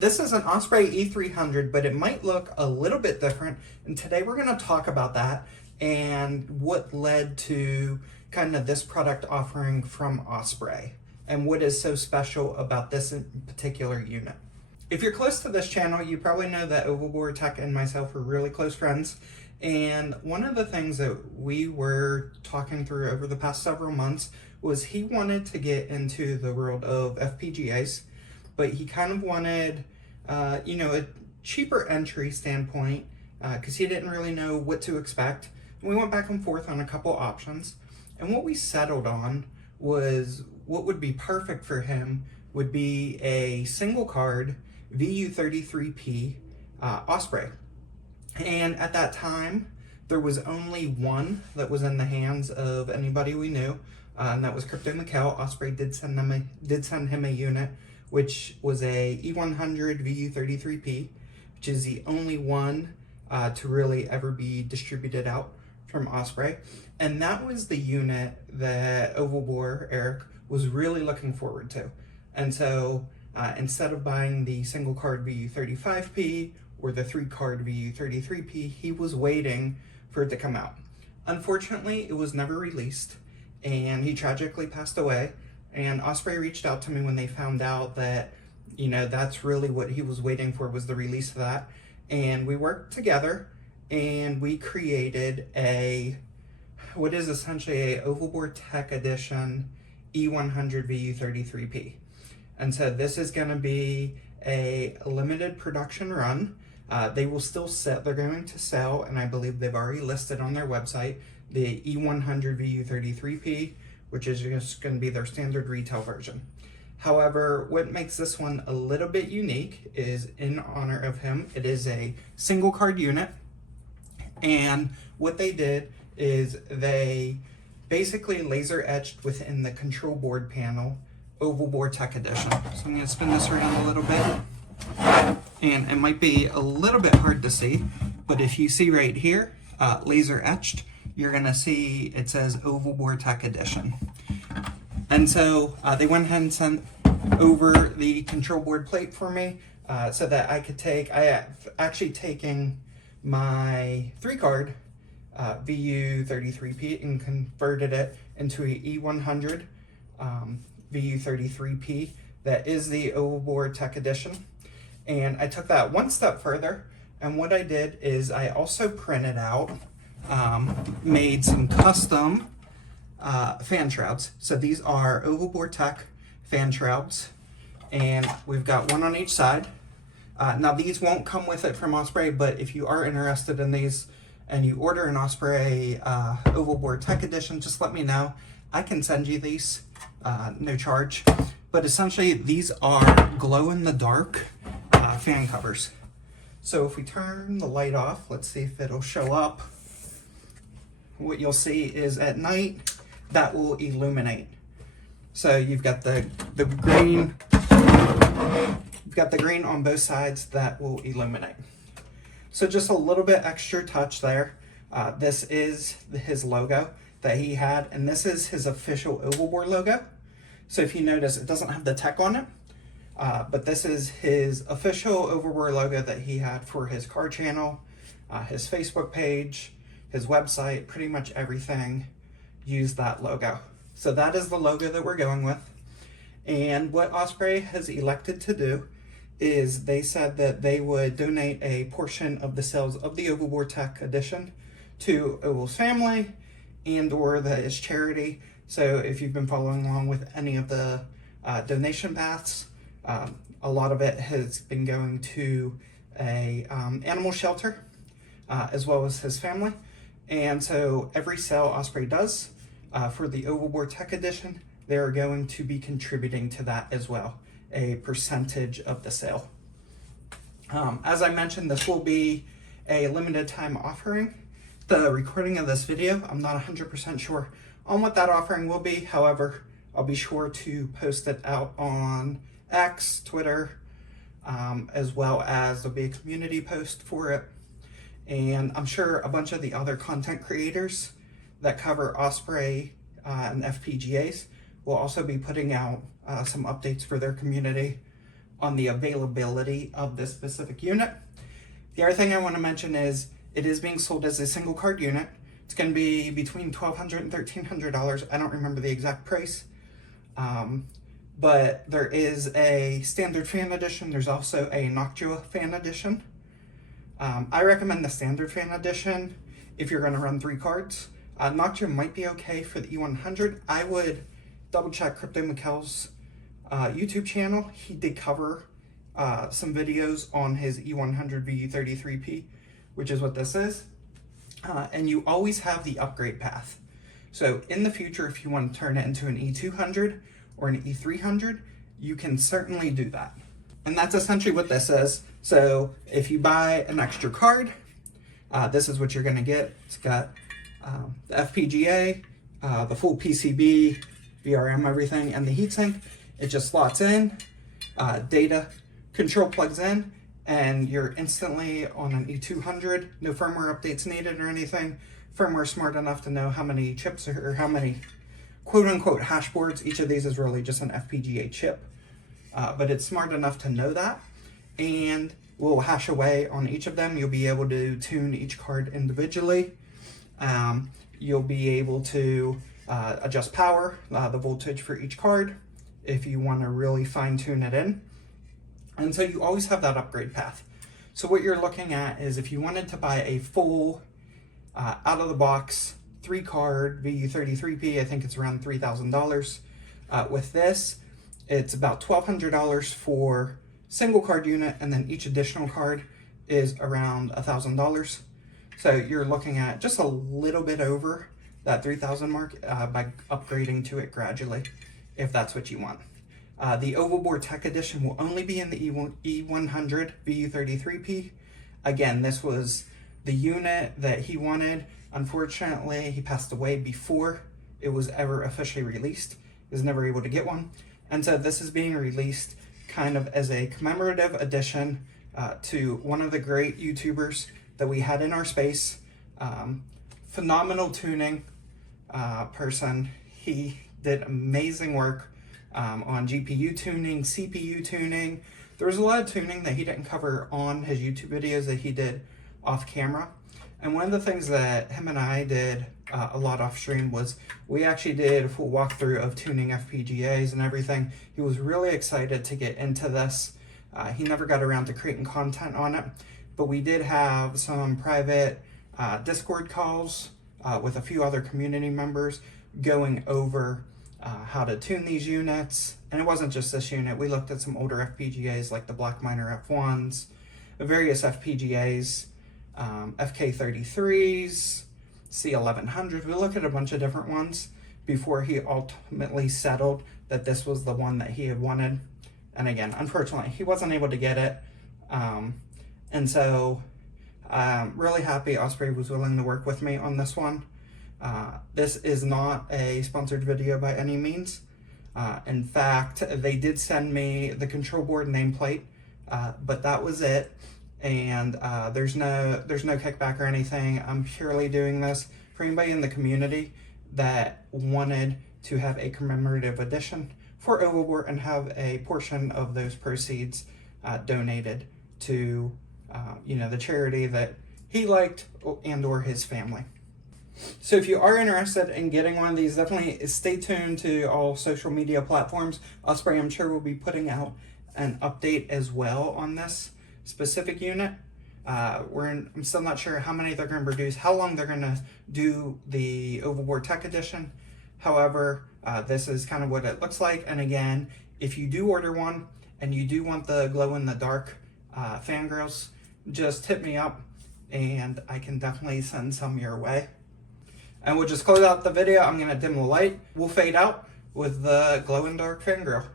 This is an Osprey E300, but it might look a little bit different. And today we're going to talk about that and what led to kind of this product offering from Osprey and what is so special about this particular unit. If you're close to this channel, you probably know that Overboard Tech and myself are really close friends. And one of the things that we were talking through over the past several months was he wanted to get into the world of FPGAs, but he kind of wanted, a cheaper entry standpoint because he didn't really know what to expect. And we went back and forth on a couple options. And what we settled on was what would be perfect for him would be a single card VU33P Osprey. And at that time, there was only one that was in the hands of anybody we knew, and that was Crypto Mikkel. Osprey did send him a unit, which was a E100-VU33P, which is the only one to really ever be distributed out from Osprey. And that was the unit that Ovalbore, Eric, was really looking forward to. And so instead of buying the single card VU35P or the 3-card VU33P, he was waiting for it to come out. Unfortunately, it was never released, and he tragically passed away. And Osprey reached out to me when they found out that, that's really what he was waiting for, was the release of that. And we worked together and we created what is essentially a Overboard Tech Edition E100-VU33P. And so this is going to be a limited production run. They will still sell, they're going to sell, and I believe they've already listed on their website, the E100-VU33P, which is just going to be their standard retail version. However, what makes this one a little bit unique is, in honor of him, it is a single card unit. And what they did is they basically laser etched within the control board panel Overboard Tech Edition. So I'm going to spin this around a little bit. And it might be a little bit hard to see, but if you see right here, laser etched, you're going to see it says Overboard Tech Edition. And so they went ahead and sent over the control board plate for me so that I could I have actually taken my 3-card VU33P and converted it into a E100 VU33P that is the Overboard Tech Edition. And I took that one step further, and what I did is I also printed out, made some custom fan shrouds. So these are Overboard Tech fan shrouds, and we've got one on each side. Now these won't come with it from Osprey, but if you are interested in these and you order an Osprey Overboard Tech Edition, just let me know. I can send you these, no charge. But essentially these are glow-in-the-dark fan covers. So if we turn the light off, let's see if it'll show up. What you'll see is at night, that will illuminate. So you've got the green, on both sides that will illuminate. So just a little bit extra touch there. This is his logo that he had, and this is his official Ovalbore logo. So if you notice, it doesn't have the tech on it, but this is his official Overboard logo that he had for his car channel, his Facebook page, his website, pretty much everything used that logo. So that is the logo that we're going with. And what Osprey has elected to do is they said that they would donate a portion of the sales of the Overboard Tech Edition to Oval's family and or his charity. So if you've been following along with any of the donation paths, a lot of it has been going to a animal shelter, as well as his family. And so every sale Osprey does for the Overboard Tech Edition, they're going to be contributing to that as well, a percentage of the sale. As I mentioned, this will be a limited time offering. The recording of this video, I'm not 100% sure on what that offering will be. However, I'll be sure to post it out on X, Twitter, as well as there'll be a community post for it. And I'm sure a bunch of the other content creators that cover Osprey and FPGAs will also be putting out some updates for their community on the availability of this specific unit. The other thing I want to mention is it is being sold as a single card unit. It's going to be between $1,200 and $1,300. I don't remember the exact price. But there is a standard fan edition. There's also a Noctua fan edition. I recommend the standard fan edition if you're going to run 3 cards. Noctua might be okay for the E100. I would double check Crypto Mikkel's YouTube channel. He did cover some videos on his E100-VU33P, which is what this is. And you always have the upgrade path. So in the future, if you want to turn it into an E200 or an E300, you can certainly do that. And that's essentially what this is. So if you buy an extra card, this is what you're going to get. It's got the FPGA, the full PCB, VRM, everything, and the heatsink. It just slots in, data control plugs in, and you're instantly on an E200. No firmware updates needed or anything. Firmware smart enough to know how many chips or how many quote-unquote hash boards. Each of these is really just an FPGA chip, but it's smart enough to know that, and will hash away on each of them. You'll be able to tune each card individually. You'll be able to adjust power, the voltage for each card, if you want to really fine-tune it in. And so you always have that upgrade path. So what you're looking at is if you wanted to buy a full, out-of-the-box 3-card VU33P, I think it's around $3,000. With this, it's about $1,200 for single card unit, and then each additional card is around $1,000. So you're looking at just a little bit over that 3,000 mark by upgrading to it gradually, if that's what you want. The Overboard Tech Edition will only be in the E100-VU33P. Again, this was the unit that he wanted. Unfortunately, he passed away before it was ever officially released. He was never able to get one. And so this is being released kind of as a commemorative addition to one of the great YouTubers that we had in our space. Phenomenal tuning person. He did amazing work on GPU tuning, CPU tuning. There was a lot of tuning that he didn't cover on his YouTube videos that he did off camera. And one of the things that him and I did a lot off stream was we actually did a full walkthrough of tuning FPGAs and everything. He was really excited to get into this. He never got around to creating content on it, but we did have some private Discord calls with a few other community members going over how to tune these units. And it wasn't just this unit. We looked at some older FPGAs like the Black Miner F1s, various FPGAs, FK33s, C1100s. We looked at a bunch of different ones before he ultimately settled that this was the one that he had wanted. And again, unfortunately, he wasn't able to get it. And so I'm really happy Osprey was willing to work with me on this one. This is not a sponsored video by any means. In fact, they did send me the control board nameplate, but that was it. And there's no kickback or anything. I'm purely doing this for anybody in the community that wanted to have a commemorative edition for Ovalbore and have a portion of those proceeds donated to the charity that he liked and or his family. So if you are interested in getting one of these, definitely stay tuned to all social media platforms. Osprey, I'm sure, will be putting out an update as well on this specific unit. I'm still not sure how many they're going to produce, how long they're going to do the Overboard Tech Edition. However, this is kind of what it looks like. And again, if you do order one and you do want the glow-in-the-dark fangirls, just hit me up and I can definitely send some your way. And we'll just close out the video. I'm going to dim the light. We'll fade out with the glow-in-the-dark fangirl.